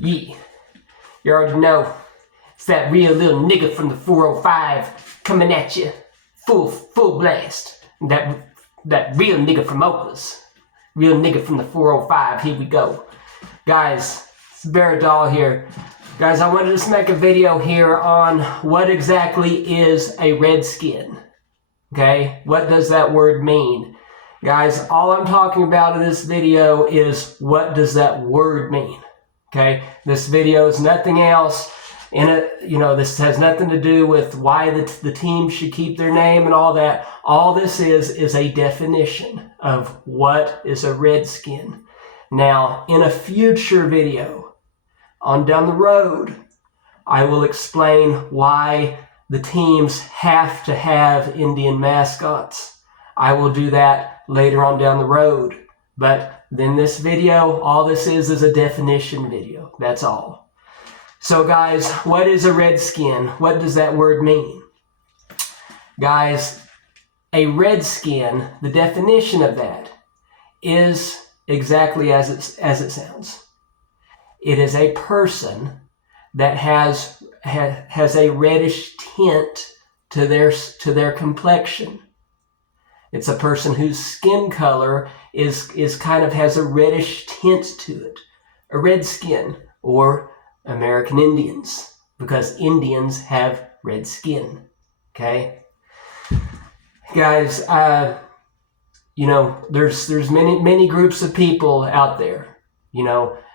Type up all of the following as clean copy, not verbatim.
Yeah, you already know. It's that real little nigga from the 405 coming at you, full blast. That real nigga from Oakland's. Real nigga from the 405, here we go. Guys, it's Baradol here. Guys, I wanted to just make a video here on what exactly is a redskin. Okay, what does that word mean? Guys, all I'm talking about in this video is what does that word mean? Okay, this video is nothing else. In it, this has nothing to do with why the team should keep their name and all that. All this is a definition of what is a redskin. Now, in a future video on down the road, I will explain why the teams have to have Indian mascots. I will do that later on down the road. But in this video, all this is a definition video. That's all. So guys, what is a redskin? What does that word mean? Guys, a redskin, the definition of that is exactly as it sounds. It is a person that has a reddish tint to their complexion. It's a person whose skin color is kind of has a reddish tint to it. A redskin, or American Indians, because Indians have red skin. Okay, guys. There's many groups of people out there.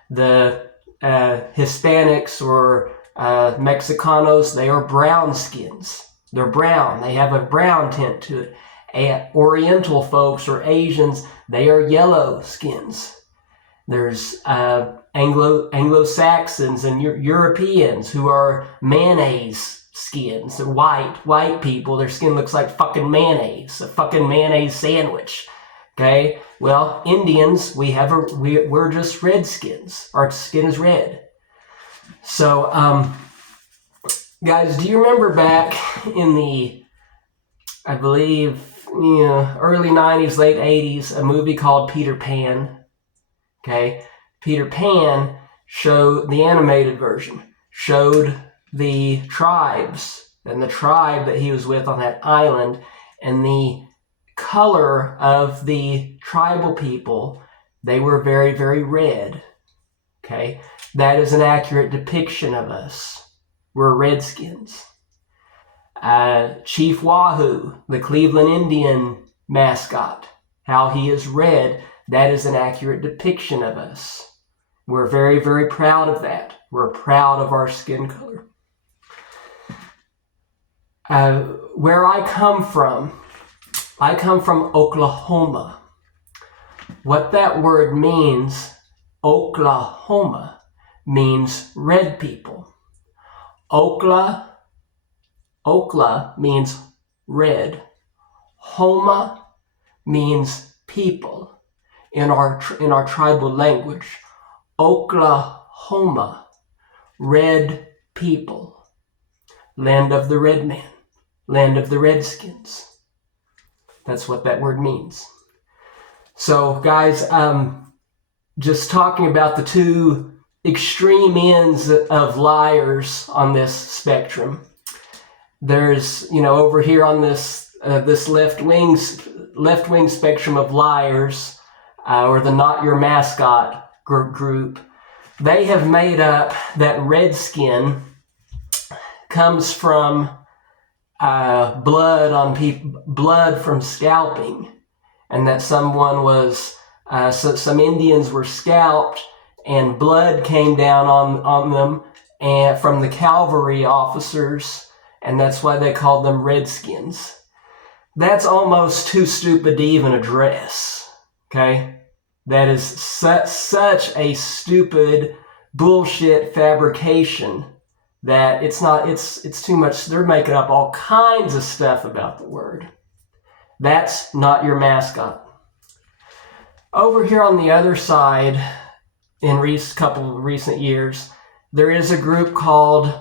The Hispanics or Mexicanos, they are brown skins. They're brown. They have a brown tint to it. Oriental folks or Asians, they are yellow skins. There's Anglo-Saxons and Europeans who are mayonnaise skins. They're white people. Their skin looks like fucking mayonnaise, a fucking mayonnaise sandwich. Okay, well, Indians, we're just redskins. Our skin is red. So, guys, do you remember back in the, I believe, early 90s, late 80s, a movie called Peter Pan? Okay, Peter Pan showed, the animated version, showed the tribes and the tribe that he was with on that island, and the color of the tribal people, they were very, very red. Okay, that is an accurate depiction of us. We're redskins. Chief Wahoo, the Cleveland Indian mascot, how he is red, that is an accurate depiction of us. We're very, very proud of that. We're proud of our skin color. Where I come from Oklahoma. What that word means, Oklahoma, means red people. Okla means red. Homa means people. In our tribal language, Oklahoma, red people, land of the red man, land of the redskins. That's what that word means. So guys, just talking about the two extreme ends of liars on this spectrum. There's, over here on this left wing spectrum of liars, or the Not Your Mascot group, they have made up that redskin comes from blood from scalping, and that someone was some Indians were scalped and blood came down on them and from the cavalry officers, and that's why they called them redskins. That's almost too stupid to even address. Okay, that is such a stupid bullshit fabrication that it's too much. They're making up all kinds of stuff about the word. That's not your mascot. Over here on the other side, in couple of recent years, there is a group called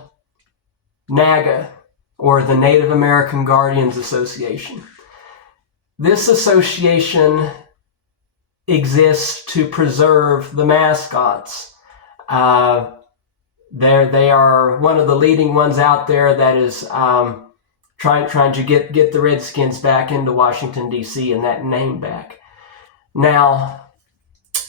NAGA, or the Native American Guardians Association. This association exists to preserve the mascots. They are one of the leading ones out there that is trying to get the Redskins back into Washington, D.C. and that name back. Now,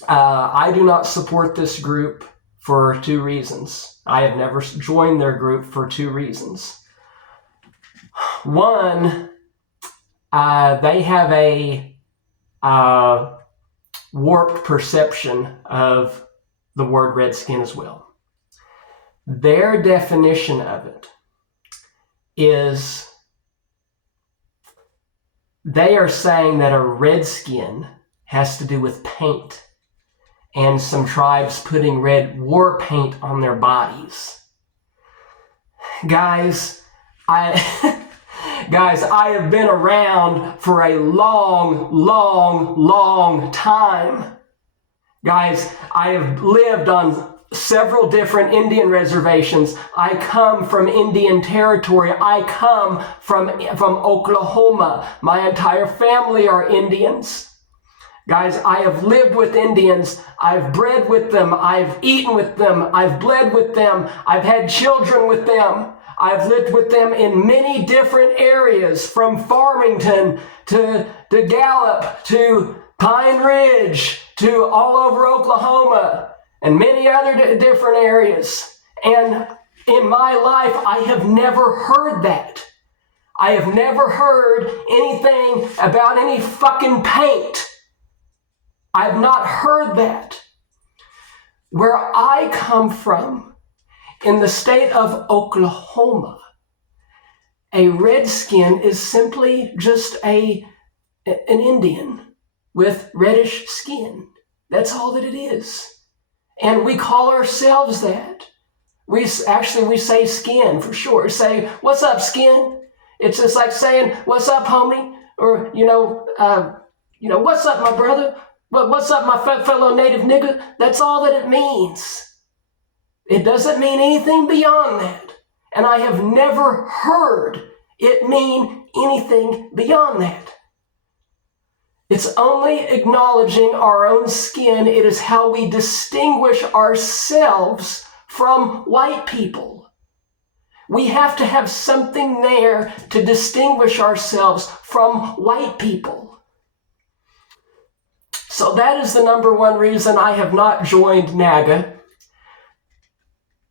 I do not support this group for two reasons. I have never joined their group for two reasons. One, they have a warped perception of the word redskin as well. Their definition of it is they are saying that a redskin has to do with paint and some tribes putting red war paint on their bodies. Guys, I have been around for a long time. Guys, I have lived on several different Indian reservations. I come from Indian territory. I come from Oklahoma. My entire family are Indians. Guys, I have lived with Indians. I've bred with them. I've eaten with them. I've bled with them. I've had children with them. I've lived with them in many different areas, from Farmington to Gallup to Pine Ridge to all over Oklahoma and many other different areas. And in my life, I have never heard that. I have never heard anything about any fucking paint. I've not heard that. Where I come from, in the state of Oklahoma, a redskin is simply just an Indian with reddish skin. That's all that it is. And we call ourselves that. We say skin for short. We say, "What's up, skin?" It's just like saying, "What's up, homie?" Or, "What's up, my brother?" What's up, my fellow native nigga? That's all that it means. It doesn't mean anything beyond that. And I have never heard it mean anything beyond that. It's only acknowledging our own skin. It is how we distinguish ourselves from white people. We have to have something there to distinguish ourselves from white people. So that is the number one reason I have not joined NAGA.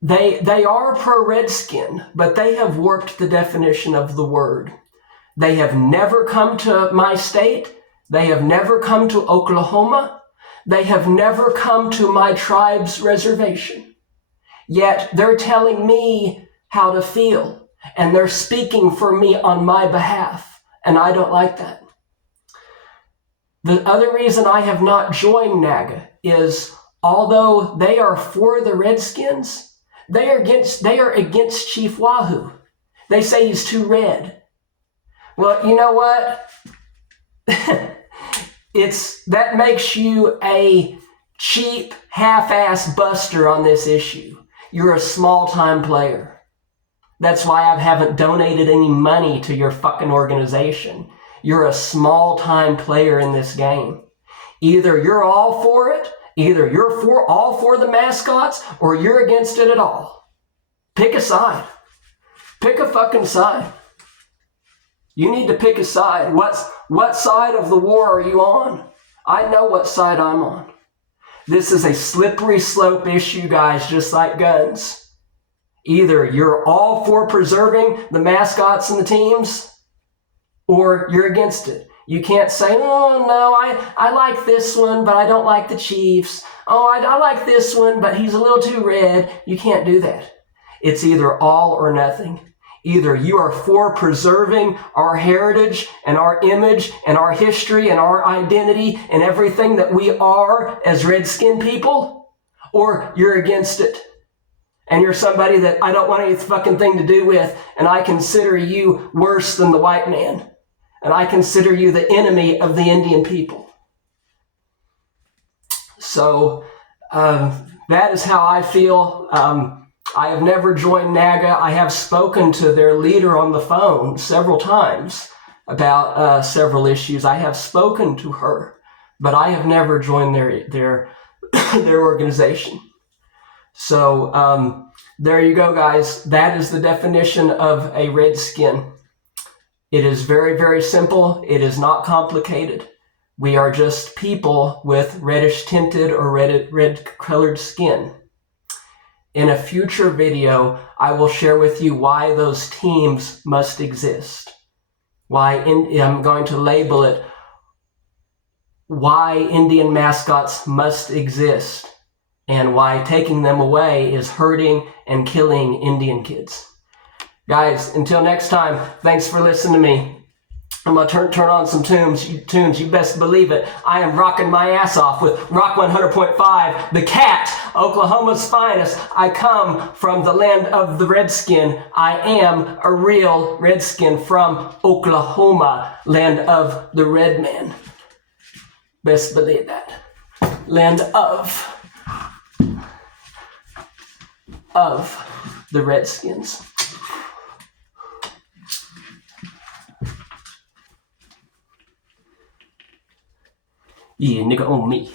They are pro-redskin, but they have warped the definition of the word. They have never come to my state. They have never come to Oklahoma. They have never come to my tribe's reservation. Yet they're telling me how to feel, and they're speaking for me on my behalf, and I don't like that. The other reason I have not joined NAGA is, although they are for the Redskins, they are against Chief Wahoo. They say he's too red. Well, you know what? That makes you a cheap, half-ass buster on this issue. You're a small-time player. That's why I haven't donated any money to your fucking organization. You're a small-time player in this game. Either you're all for it, either you're all for the mascots, or you're against it at all. Pick a side. Pick a fucking side. You need to pick a side. What side of the war are you on? I know what side I'm on. This is a slippery slope issue, guys, just like guns. Either you're all for preserving the mascots and the teams, or you're against it. You can't say, "Oh, no, I like this one, but I don't like the Chiefs. Oh, I like this one, but he's a little too red." You can't do that. It's either all or nothing. Either you are for preserving our heritage and our image and our history and our identity and everything that we are as redskin people, or you're against it. And you're somebody that I don't want any fucking thing to do with, and I consider you worse than the white man. And I consider you the enemy of the Indian people. So that is how I feel. I have never joined NAGA. I have spoken to their leader on the phone several times about several issues. I have spoken to her, but I have never joined their organization. So there you go, guys. That is the definition of a redskin. It is very, very simple. It is not complicated. We are just people with reddish tinted or red colored skin. In a future video, I will share with you why those teams must exist. I'm going to label it why Indian mascots must exist and why taking them away is hurting and killing Indian kids. Guys, until next time, thanks for listening to me. I'm going to turn on some tunes. You best believe it. I am rocking my ass off with Rock 100.5, The Cat, Oklahoma's finest. I come from the land of the redskin. I am a real redskin from Oklahoma, land of the red man. Best believe that. Land of the redskins. Yeah, nigga on me.